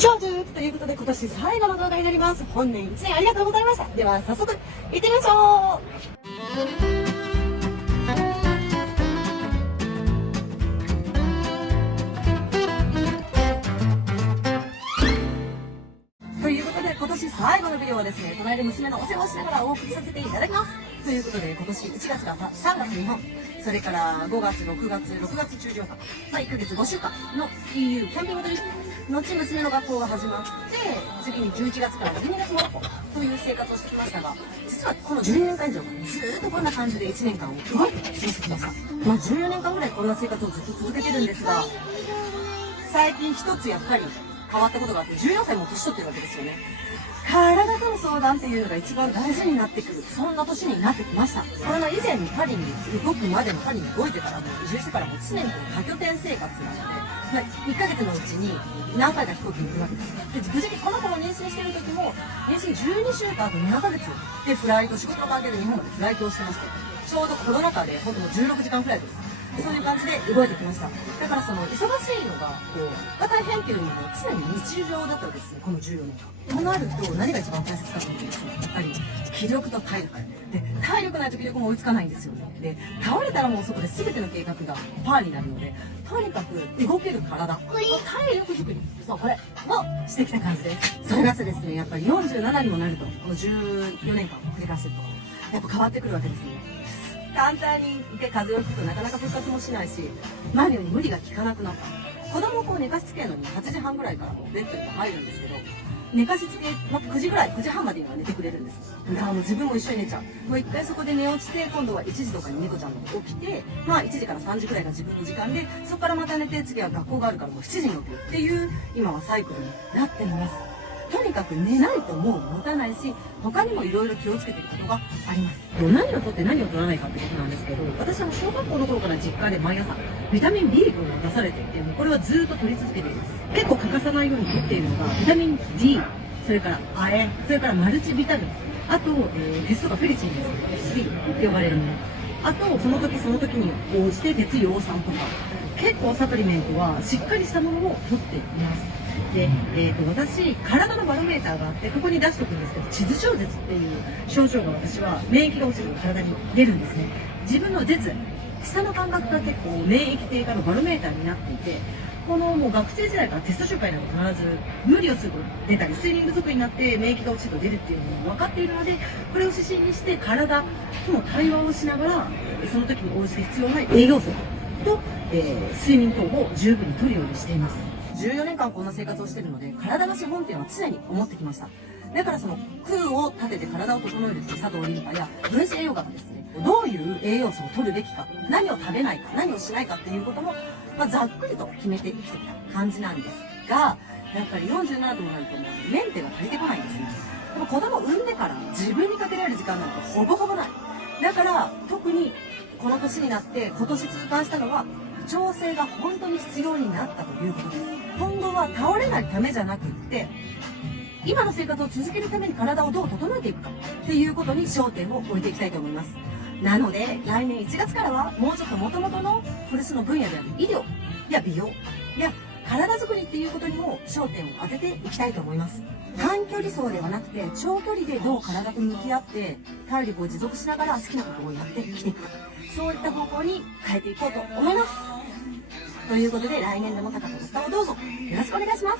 上手ということで今年最後の動画になります。本年1年ありがとうございました。では早速行ってみましょう。ということで今年最後のビデオはですね、隣で娘のお世話をしながらお送りさせていただきます。ということで今年1月から3月日本、それから5月、6月、6月中旬半、1ヶ月5週間の EU キャンピングトリップ、後娘の学校が始まって、次に11月から12月モロッコという生活をしてきましたが、実はこの12年間以上、ずーっとこんな感じで1年間を動いて過ごしてきました。14年間ぐらいこんな生活をずっと続けてるんですが、最近一つやっぱり変わったことがあって、14歳も年取ってるわけですよね。体との相談っていうのが一番大事になってくる、そんな年になってきました。コロナ以前にパリに動くまでのパリに動いてからも移住してからも常に多拠点生活なので、1ヶ月のうちに何回か飛行機に行くわけです。で、無事にこの子を妊娠してる時も、妊娠12週間と7ヶ月でフライト、仕事の関係で日本までフライトをしてました。ちょうどコロナ禍で本当もう16時間フライトです。そういう感じで動いてきました。だからその忙しいのが大変っていうのも常に日常だったわけですね、この14年間。となると何が一番大切かと思ってですね、やっぱり気力と体力で、体力ないと気力も追いつかないんですよね。で、倒れたらもうそこで全ての計画がパーになるので、とにかく動ける体、体力作り、そうこれをしてきた感じです。それがですね、やっぱり47にもなると、この14年間繰り返してるとやっぱ変わってくるわけですね。簡単に風邪をひくとなかなか復活もしないし、前のように無理が効かなくなった。子供を寝かしつけるのに8時半ぐらいからベッドに入るんですけど、寝かしつけ、9時ぐらい、9時半までには寝てくれるんです。だからもう自分も一緒に寝ちゃう。もう一回そこで寝落ちて、今度は1時とかに猫ちゃんが起きて、1時から3時ぐらいが自分の時間で、そこからまた寝て、次は学校があるからもう7時に起きるっていう、今はサイクルになっています。とにかく寝ないともう持たないし、他にもいろいろ気をつけていることがあります。何を取って何を取らないかってことなんですけど、私は小学校の頃から実家で毎朝ビタミン B 群を出されていて、これはずっと取り続けています。結構欠かさないように取っているのがビタミン D、それから亜鉛、それからマルチビタミン、あと、鉄とかフェリチンですね、S3 って呼ばれるもの、あとその時その時に応じて鉄葉酸とか、結構サプリメントはしっかりしたものを取っています。で、私、体のバロメーターがあって、ここに出しておくんですけど、地図小絶っていう症状が私は免疫が落ちると体に出るんですね。自分の舌、下の感覚が結構免疫低下のバロメーターになっていて、このもう学生時代からテスト集会など必ず無理をすると出たり、睡眠不足になって免疫が落ちると出るっていうのも分かっているので、これを指針にして体との対話をしながら、その時に応じて必要な栄養素と、睡眠等を十分に摂るようにしています。14年間こんな生活をしているので、体の資本っていうのは常に思ってきました。だからその空を立てて体を整えるっていう佐藤リンパや分子栄養学ですね、どういう栄養素を取るべきか、何を食べないか、何をしないかっていうことも、ざっくりと決めてきてきた感じなんですが、やっぱり47ともなるともうメンテが足りてこないんですね。でも子供を産んでから自分にかけられる時間なんてほぼほぼない。だから特にこの年になって今年痛感したのは、調整が本当に必要になったということです。今後は倒れないためじゃなくって、今の生活を続けるために体をどう整えていくかっていうことに焦点を置いていきたいと思います。なので来年1月からはもうちょっと元々の古巣の分野である医療や美容や体づくりっていうことにも焦点を当てていきたいと思います。短距離走ではなくて長距離でどう体と向き合って体力を持続しながら好きなことをやってきていく、そういった方向に変えていこうと思います。ということで来年度も高と歌をどうぞよろしくお願いします。